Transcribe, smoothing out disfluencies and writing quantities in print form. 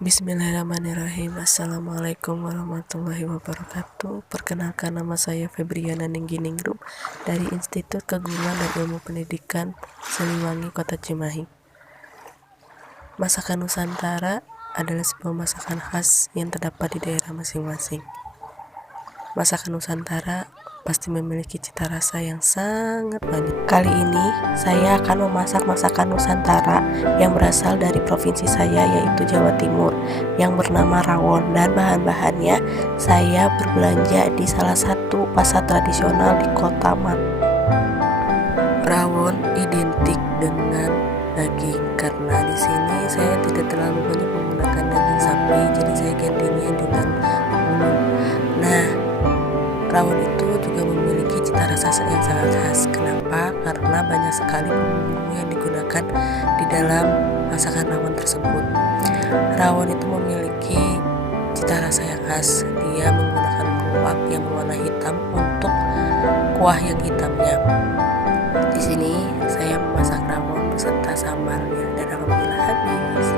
Bismillahirrahmanirrahim. Assalamualaikum warahmatullahi wabarakatuh. Perkenalkan, nama saya Febriana Ningginingrum dari Institut Keguruan dan Ilmu Pendidikan Siliwangi, Kota Cimahi. Masakan Nusantara adalah sebuah masakan khas yang terdapat di daerah masing-masing. Masakan Nusantara pasti memiliki cita rasa yang sangat banyak. Kali ini saya akan memasak masakan Nusantara yang berasal dari provinsi saya, yaitu Jawa Timur, yang bernama rawon. Dan bahan-bahannya saya berbelanja di salah satu pasar tradisional di Kota Malang. Rawon identik dengan daging, karena di sini saya tidak terlalu banyak menggunakan daging sapi, jadi saya gantinya dengan ulu. Nah, rawon itu juga memiliki cita rasa yang sangat khas. Kenapa? Karena banyak sekali bumbu yang digunakan di dalam masakan rawon tersebut. Rawon itu memiliki cita rasa yang khas. Dia menggunakan keluak yang berwarna hitam untuk kuah yang hitamnya. Di sini saya memasak rawon beserta sambalnya, dan alhamdulillah habis.